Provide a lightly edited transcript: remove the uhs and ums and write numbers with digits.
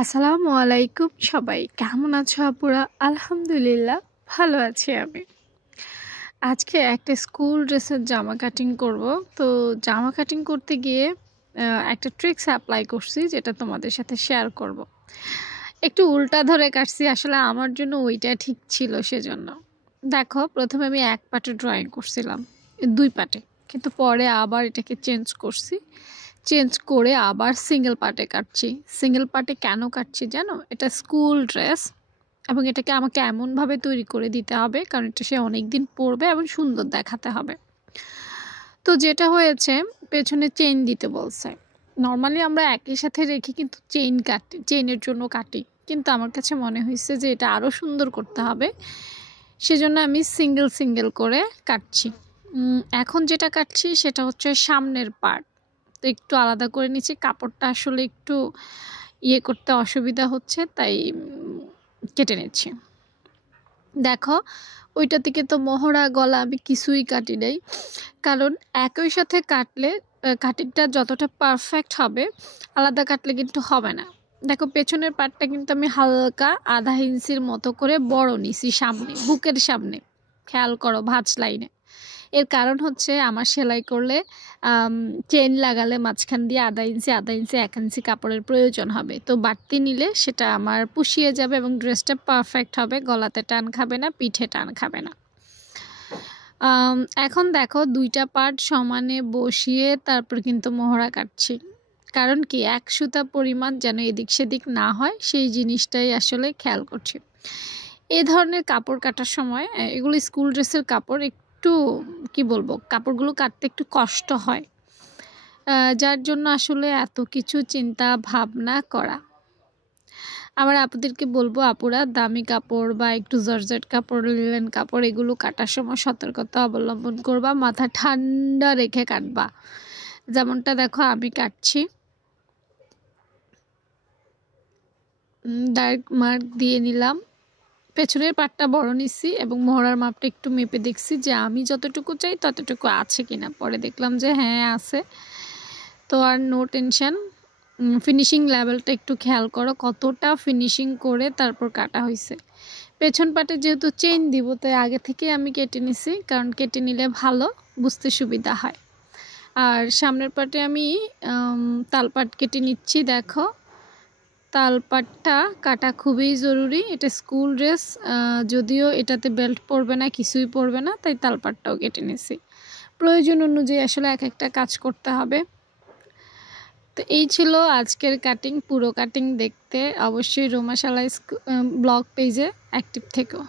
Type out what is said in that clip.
আসসালামু আলাইকুম সবাই, কেমন আছো আপুরা? আলহামদুলিল্লাহ ভালো আছি আমি। আজকে একটা স্কুল ড্রেসের জামা কাটিং করব। তো জামা কাটিং করতে গিয়ে একটা ট্রিক্স অ্যাপ্লাই করছি, যেটা তোমাদের সাথে শেয়ার করব। একটু উল্টা ধরে কাটছি, আসলে আমার জন্য ওইটা ঠিক ছিল সেজন্য। দেখো, প্রথমে আমি এক পাটে ড্রয়িং করছিলাম, দুই পাটে, কিন্তু পরে আবার এটাকে চেঞ্জ করে আবার সিঙ্গেল পার্টে কাটছি। সিঙ্গেল পার্টে কেন কাটছি জানো? এটা স্কুল ড্রেস এবং এটাকে আমাকে এমনভাবে তৈরি করে দিতে হবে, কারণ এটা সে অনেক দিন পরবে এবং সুন্দর দেখাতে হবে। তো যেটা হয়েছে, পেছনে চেইন দিতে বলছে। নর্মালি আমরা একই সাথে রেখে কিন্তু চেইনের জন্য কাটি, কিন্তু আমার কাছে মনে হয়েছে যে এটা আরও সুন্দর করতে হবে, সেজন্য আমি সিঙ্গেল করে কাটছি। এখন যেটা কাটছি সেটা হচ্ছে সামনের পার্ট। তো একটু আলাদা করে নিচ্ছি, কাপড়টা আসলে একটু করতে অসুবিধা হচ্ছে, তাই কেটে নিচ্ছি। দেখো, ওইটা থেকে তো মহড়া গলা আমি কিছুই কাটি নাই, কারণ একই সাথে কাটলে কাটিংটা যতটা পারফেক্ট হবে, আলাদা কাটলে কিন্তু হবে না। দেখো, পেছনের পার্টটা কিন্তু আমি হালকা আধা ইঞ্চির মতো করে বড় নিছি সামনে, বুকের সামনে। খেয়াল করো ভাঁজ লাইনে। এর কারণ হচ্ছে, আমার সেলাই করলে চেন লাগালে মাঝখান দিয়ে আধা ইঞ্চি 1 ইঞ্চি কাপড়ের প্রয়োজন হবে। তো বাড়তি নিলে সেটা আমার পুষিয়ে যাবে এবং ড্রেসটা পারফেক্ট হবে, গলাতে টান খাবে না, পিঠে টান খাবে না। এখন দেখো, দুইটা পার্ট সমানে বসিয়ে তারপর কিন্তু মহড়া কাটছি। কারণ কি, এক সুতা পরিমাণ যেন এদিক সেদিক না হয়, সেই জিনিসটাই আসলে খেয়াল করছি। এই ধরনের কাপড় কাটার সময়, এগুলো স্কুল ড্রেসের কাপড়, একটু কি বলবো, কাপড়গুলো কাটতে একটু কষ্ট হয়, যার জন্য আসলে এত কিছু চিন্তা ভাবনা করা। আমার আপুদেরকে বলবো, আপুরা দামি কাপড় বা একটু জর্জেট কাপড়, লিলেন কাপড়, এগুলো কাটার সময় সতর্কতা অবলম্বন করবা, মাথা ঠান্ডা রেখে কাটবা। যেমনটা দেখো আমি কাটছি, ডার্ক মার্ক দিয়ে নিলাম। পেছনের পাটটা বড় নিচ্ছি এবং মহড়ার মাপটা একটু মেপে দেখছি যে আমি যতটুকু চাই ততটুকু আছে কিনা। পরে দেখলাম যে হ্যাঁ আছে, তো আর নো টেনশন। ফিনিশিং লেভেলটা একটু খেয়াল করো, কতটা ফিনিশিং করে তারপর কাটা হয়েছে। পেছন পাটে যেহেতু চেইন দিব, তাই আগে থেকে আমি কেটে নিছি, কারণ কেটে নিলে ভালো বুঝতে সুবিধা হয়। আর সামনের পাটে আমি তালপাট কেটে নিচ্ছি। দেখো, তালপাটটা কাটা খুবই জরুরি। এটা স্কুল ড্রেস, যদিও এটাতে বেল্ট পরবে না, কিছুই পরবে না, তাই তালপাটটাও কেটে নিছি। প্রয়োজন অনুযায়ী আসলে এক একটা কাজ করতে হবে। তো এই ছিল আজকের কাটিং। পুরো কাটিং দেখতে অবশ্যই রোমা শালা ব্লগ পেজে অ্যাক্টিভ থেকো।